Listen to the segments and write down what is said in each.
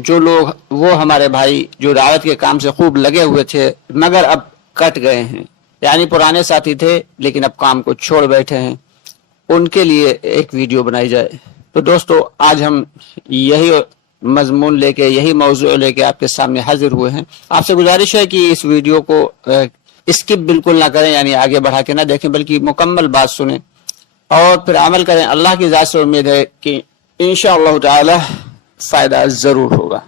जो लोग, वो हमारे भाई जो दावत के काम से खूब लगे हुए थे मगर अब कट गए हैं, यानी पुराने साथी थे लेकिन अब काम को छोड़ बैठे हैं, उनके लिए एक वीडियो बनाई जाए। तो दोस्तों आज हम यही मजमून लेके, यही मौजू लेके आपके सामने हाजिर हुए हैं। आपसे गुजारिश है कि इस वीडियो को स्किप बिल्कुल ना करें, यानी आगे बढ़ा के ना देखें, बल्कि मुकम्मल बात सुने और फिर अमल करें। अल्लाह की ज़ात से उम्मीद है कि इंशाअल्लाह ताला फायदा जरूर होगा।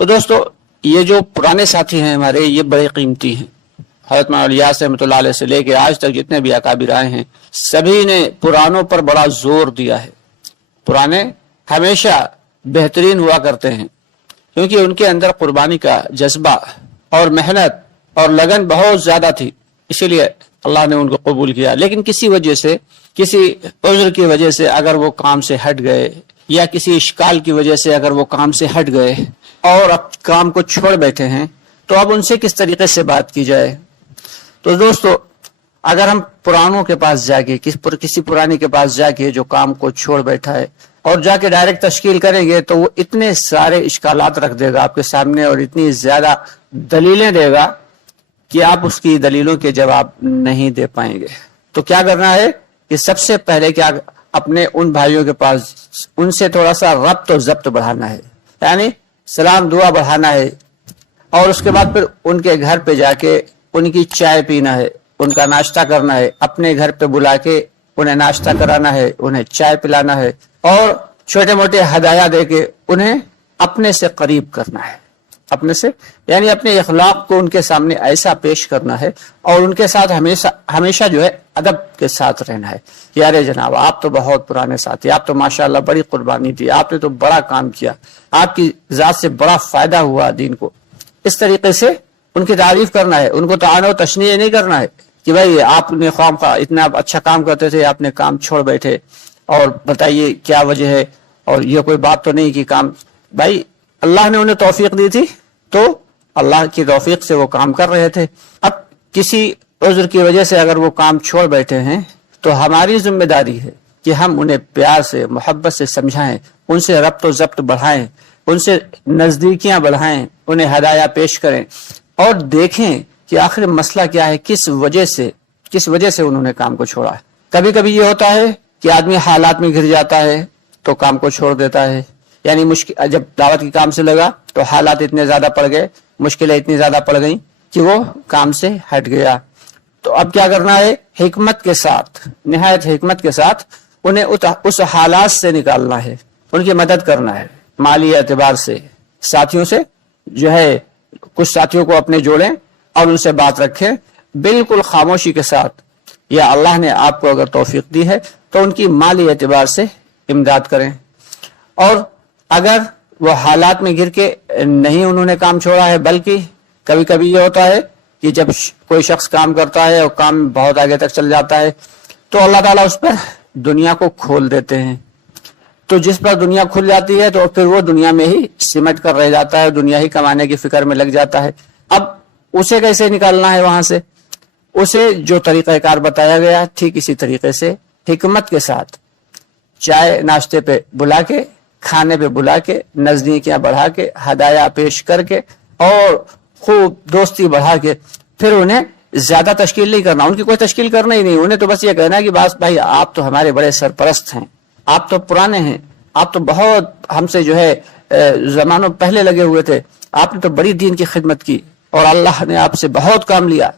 तो दोस्तों ये जो पुराने साथी हैं हमारे, ये बड़े कीमती हैं। हज़रत मौलाना इलियास रहमतुल्लाह अलैह से लेके आज तक जितने भी अकाबिर आए हैं, सभी ने पुरानों पर बड़ा जोर दिया है। पुराने हमेशा बेहतरीन हुआ करते हैं क्योंकि उनके अंदर कुर्बानी का जज्बा और मेहनत और लगन बहुत ज्यादा थी, इसीलिए अल्लाह ने उनको कबूल किया। लेकिन किसी वजह से, किसी उज़्र की वजह से अगर वो काम से हट गए या किसी इश्काल की वजह से अगर वो काम से हट गए और अब काम को छोड़ बैठे हैं, तो अब उनसे किस तरीके से बात की जाए। तो दोस्तों अगर हम पुरानों के पास जाके, किसी पुराने के पास जाके जो काम को छोड़ बैठा है और जाके डायरेक्ट तश्कील करेंगे, तो वो इतने सारे इश्कालात रख देगा आपके सामने और इतनी ज्यादा दलीलें देगा कि आप उसकी दलीलों के जवाब नहीं दे पाएंगे। तो क्या करना है कि सबसे पहले क्या, अपने उन भाइयों के पास उनसे थोड़ा सा रब्त और जब्त बढ़ाना है, यानी सलाम दुआ बढ़ाना है, और उसके बाद फिर उनके घर पे जाके उनकी चाय पीना है, उनका नाश्ता करना है, अपने घर पे बुला के उन्हें नाश्ता कराना है, उन्हें चाय पिलाना है और छोटे मोटे हदाया दे के उन्हें अपने से करीब करना है। अपने से यानी अपने इखलाक को उनके सामने ऐसा पेश करना है और उनके साथ हमेशा हमेशा जो है अदब के साथ रहना है कि अरे जनाब आप तो बहुत पुराने साथी, आप तो माशाअल्लाह बड़ी कुर्बानी दी, आपने तो बड़ा काम किया, आपकी जात से बड़ा फायदा हुआ दीन को। इस तरीके से उनकी तारीफ करना है, उनको तानो तशनीय नहीं करना है कि भाई आपने ख्वाम का इतना अच्छा काम करते थे, आपने काम छोड़ बैठे और बताइए क्या वजह है। और ये कोई बात तो नहीं कि काम, भाई अल्लाह ने उन्हें तौफीक दी थी तो अल्लाह की तौफीक से वो काम कर रहे थे। अब किसी उज़्र की वजह से अगर वो काम छोड़ बैठे हैं तो हमारी जिम्मेदारी है कि हम उन्हें प्यार से, मोहब्बत से समझाएं, उनसे रब्त व ज़ब्त बढ़ाएं, उनसे नजदीकियां बढ़ाएं, उन्हें हदाया पेश करें और देखें कि आखिर मसला क्या है, किस वजह से उन्होंने काम को छोड़ा है। कभी कभी ये होता है कि आदमी हालात में घिर जाता है तो काम को छोड़ देता है, यानी मुश्किल, जब दावत के काम से लगा तो हालात इतने ज्यादा पड़ गए, मुश्किलें इतनी ज्यादा पड़ गई कि वो काम से हट गया। तो अब क्या करना है, हिकमत के साथ, निहायत हिकमत के साथ उन्हें उस हालात से निकालना है, उनकी मदद करना है माली एतबार से। साथियों से जो है, कुछ साथियों को अपने जोड़ें और उनसे बात रखें बिल्कुल खामोशी के साथ, या अल्लाह ने आपको अगर तौफीक दी है तो उनकी माली एतबार से इमदाद करें। और अगर वो हालात में गिर के नहीं उन्होंने काम छोड़ा है, बल्कि कभी कभी ये होता है कि जब कोई शख्स काम करता है और काम बहुत आगे तक चल जाता है तो अल्लाह ताला उस पर दुनिया को खोल देते हैं। तो जिस पर दुनिया खुल जाती है तो फिर वो दुनिया में ही सिमट कर रह जाता है, दुनिया ही कमाने की फिक्र में लग जाता है। अब उसे कैसे निकालना है वहां से, उसे जो तरीक़ाकार बताया गया ठीक इसी तरीके से हिकमत के साथ चाय नाश्ते पे बुला के, खाने पे बुला के, नजदीकियां बढ़ा के, हदाया पेश करके और खूब दोस्ती बढ़ा के, फिर उन्हें ज्यादा तश्कील नहीं करना, उनकी कोई तश्कील करना ही नहीं, उन्हें तो बस ये कहना है कि बस भाई आप तो हमारे बड़े सरपरस्त हैं, आप तो पुराने हैं, आप तो बहुत हमसे जो है जमानों पहले लगे हुए थे, आपने तो बड़ी दीन की खिदमत की और अल्लाह ने आपसे बहुत काम लिया।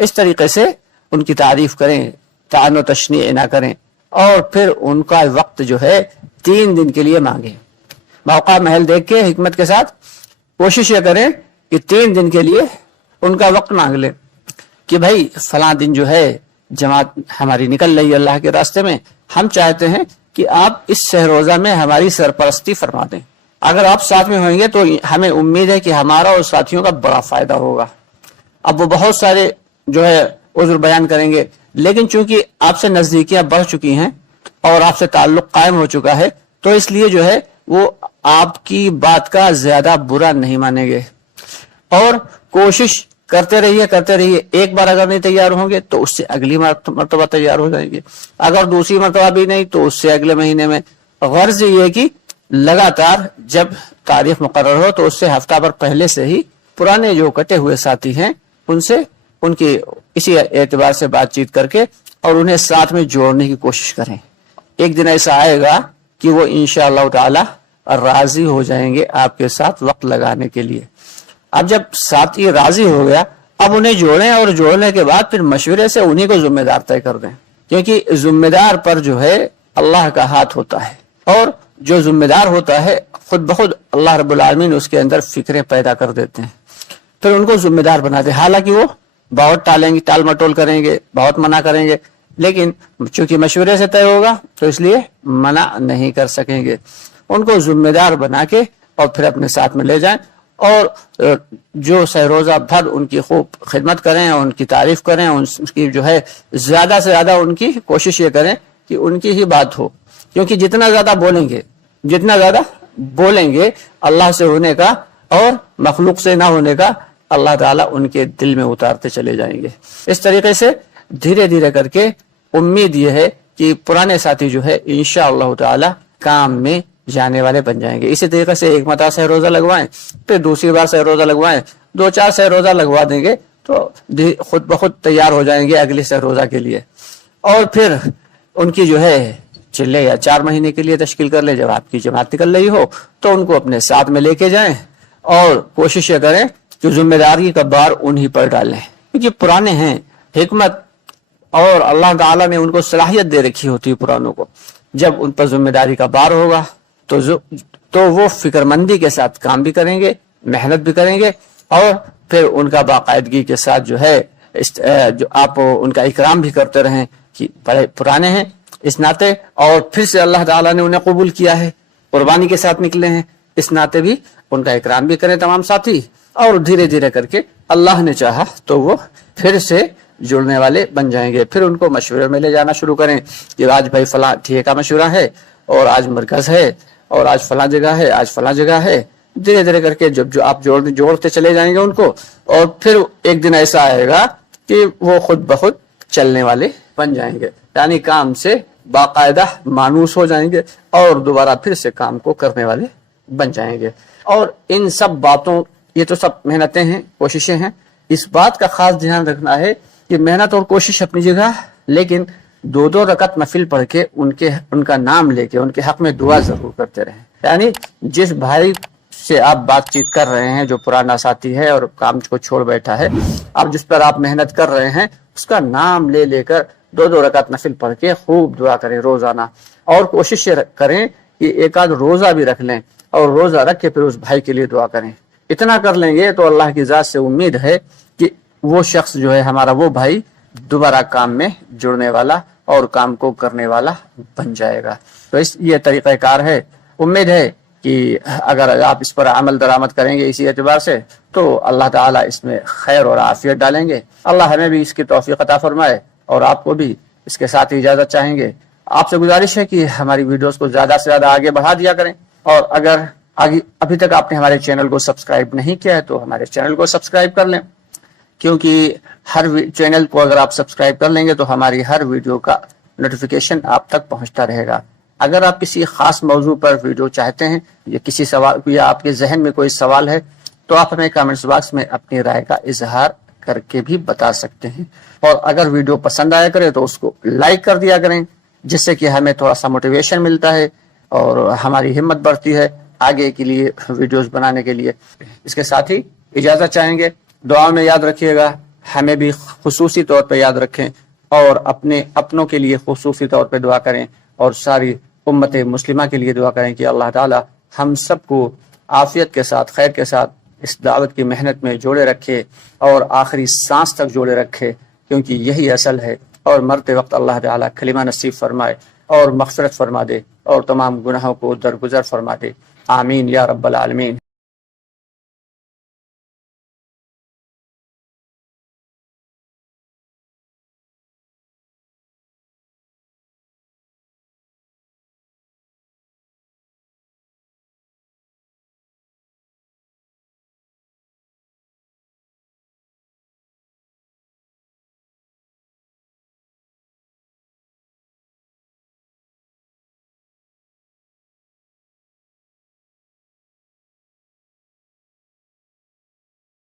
इस तरीके से उनकी तारीफ करें, तानो तशनीय ना करें और फिर उनका वक्त जो है 3 दिन के लिए मांगे। मौका महल देख के हिकमत के साथ कोशिश ये करें कि 3 दिन के लिए उनका वक्त मांग लें कि भाई फला दिन जो है जमात हमारी निकल रही है अल्लाह के रास्ते में, हम चाहते हैं कि आप इस शहरोजा में हमारी सरपरस्ती फरमा दें। अगर आप साथ में होंगे तो हमें उम्मीद है कि हमारा और साथियों का बड़ा फायदा होगा। अब वो बहुत सारे जो है उज़्र बयान करेंगे, लेकिन चूंकि आपसे नजदीकियां बढ़ चुकी हैं और आपसे ताल्लुक कायम हो चुका है, तो इसलिए जो है वो आपकी बात का ज्यादा बुरा नहीं मानेंगे। और कोशिश करते रहिए, एक बार अगर नहीं तैयार होंगे तो उससे अगली मर्तबा तैयार हो जाएंगे, अगर दूसरी मर्तबा भी नहीं तो उससे अगले महीने में। गर्ज ये कि लगातार जब तारीख मुकर्रर हो तो उससे हफ्ता भर पहले से ही पुराने जो कटे हुए साथी हैं उनसे उनकी इसी एतबार से बातचीत करके और उन्हें साथ में जोड़ने की कोशिश करें। एक दिन ऐसा आएगा कि वो इंशाअल्लाह ताला राजी हो जाएंगे आपके साथ वक्त लगाने के लिए। अब जब साथी राजी हो गया, अब उन्हें जोड़ें और जोड़ने के बाद फिर मशवरे से उन्हीं को जिम्मेदार तय कर दें, क्योंकि जिम्मेदार पर जो है अल्लाह का हाथ होता है और जो जिम्मेदार होता है खुद बखुद अल्लाह रब्बुल आलमीन उसके अंदर फिक्रें पैदा कर देते हैं, फिर उनको जिम्मेदार बनाते हैं। हालांकि वो बहुत टालेंगे, टाल मटोल करेंगे, बहुत मना करेंगे, लेकिन चूंकि मशवरे से तय होगा तो इसलिए मना नहीं कर सकेंगे। उनको जिम्मेदार बना के और फिर अपने साथ में ले जाएं और जो सहरोजा भर उनकी खूब खिदमत करें, उनकी तारीफ करें, उनकी जो है ज्यादा से ज्यादा उनकी कोशिश ये करें कि उनकी ही बात हो, क्योंकि जितना ज्यादा बोलेंगे अल्लाह से होने का और मखलूक से ना होने का अल्लाह ताला उनके दिल में उतारते चले जाएंगे। इस तरीके से धीरे धीरे करके उम्मीद यह है कि पुराने साथी जो है इंशाअल्लाह ताला काम में जाने वाले बन जाएंगे। इसी तरीके से एक मता से रोजा लगवाएं, फिर दूसरी बार से रोजा लगवाएं, 2-4 से रोजा लगवा देंगे तो खुद बखुद तैयार हो जाएंगे अगले से रोजा के लिए। और फिर उनकी जो है चिल्ले या 4 महीने के लिए तश्कील कर ले, जब आपकी जमात निकल रही हो तो उनको अपने साथ में लेके जाएं और कोशिश ये करें कि जिम्मेदारी का बार उन्हीं पर डालें, क्योंकि पुराने हैं, हिकमत और अल्लाह ताला ने उनको सलाहियत दे रखी होती है पुरानों को। जब उन पर जिम्मेदारी का बार होगा तो वो फिक्रमंदी के साथ काम भी करेंगे, मेहनत भी करेंगे और फिर उनका बाकायदगी के साथ जो है जो आप उनका इकराम भी करते रहें कि बड़े पुराने हैं इस नाते, और फिर से अल्लाह ताला ने उन्हें कबूल किया है, कुर्बानी के साथ निकले हैं, इस नाते भी उनका इकराम भी करें तमाम साथी। और धीरे धीरे करके अल्लाह ने चाहा तो वो फिर से जुड़ने वाले बन जाएंगे। फिर उनको मशवरे में ले जाना शुरू करें कि आज भाई फला ठेका मशवरा है और आज मरकज है और आज फला जगह है, आज फला जगह है। धीरे धीरे करके जब जो आप जोड़ते चले जाएंगे उनको, और फिर एक दिन ऐसा आएगा कि वो खुद बखुद चलने वाले बन जाएंगे, यानी काम से बाकायदा मानूस हो जाएंगे और दोबारा फिर से काम को करने वाले बन जाएंगे। और इन सब बातों, ये तो सब मेहनतें हैं, कोशिशें हैं, इस बात का खास ध्यान रखना है कि मेहनत और कोशिश अपनी जगह, लेकिन 2-2 रकत नफिल पढ़ के उनका नाम लेके उनके हक में दुआ जरूर करते रहें। यानी जिस भाई से आप बातचीत कर रहे हैं जो पुराना साथी है और काम को छोड़ बैठा है, आप जिस पर आप मेहनत कर रहे हैं उसका नाम ले लेकर 2-2 रकत नफिल पढ़ के खूब दुआ करें रोजाना। और कोशिश करें कि एक आध रोजा भी रख लें और रोजा रख के फिर उस भाई के लिए दुआ करें। इतना कर लेंगे तो अल्लाह की जात से उम्मीद है कि वो शख्स जो है हमारा वो भाई दोबारा काम में जुड़ने वाला और काम को करने वाला बन जाएगा। तो ये तरीक़ाकार है। उम्मीद है कि अगर आप इस पर अमल दरामद करेंगे इसी एतबार से तो अल्लाह ताला इसमें खैर और आफियत डालेंगे। अल्लाह हमें भी इसकी तौफीक अता फरमाए और आपको भी इसके साथ इजाजत चाहेंगे। आपसे गुजारिश है कि हमारी वीडियोस को ज्यादा से ज्यादा आगे बढ़ा दिया करें, और अगर अभी तक आपने हमारे चैनल को सब्सक्राइब नहीं किया है तो हमारे चैनल को सब्सक्राइब कर लें, क्योंकि हर चैनल को अगर आप सब्सक्राइब कर लेंगे तो हमारी हर वीडियो का नोटिफिकेशन आप तक पहुंचता रहेगा। अगर आप किसी खास मौजू पर वीडियो चाहते हैं या किसी सवाल या आपके जहन में कोई सवाल है तो आप हमें कमेंट्स बॉक्स में अपनी राय का इजहार करके भी बता सकते हैं। और अगर वीडियो पसंद आया करे तो उसको लाइक कर दिया करें, जिससे कि हमें थोड़ा सा मोटिवेशन मिलता है और हमारी हिम्मत बढ़ती है आगे के लिए वीडियोस बनाने के लिए। इसके साथ ही इजाजत चाहेंगे, दुआ में याद रखिएगा, हमें भी खुसूसी तौर पे याद रखें और अपने अपनों के लिए खुसूसी तौर पे दुआ करें और सारी उम्मत मुस्लिमा के लिए दुआ करें कि अल्लाह ताला हम सबको आफियत के साथ, खैर के साथ इस दावत की मेहनत में जोड़े रखे और आखिरी सांस तक जोड़े रखे, क्योंकि यही असल है। और मरते वक्त अल्लाह ताला कलिमा नसीब फरमाए और मग़फ़िरत फरमा दे और तमाम गुनाहों को दरगुजर फरमा दे। आमीन या रब्बल आलमीन।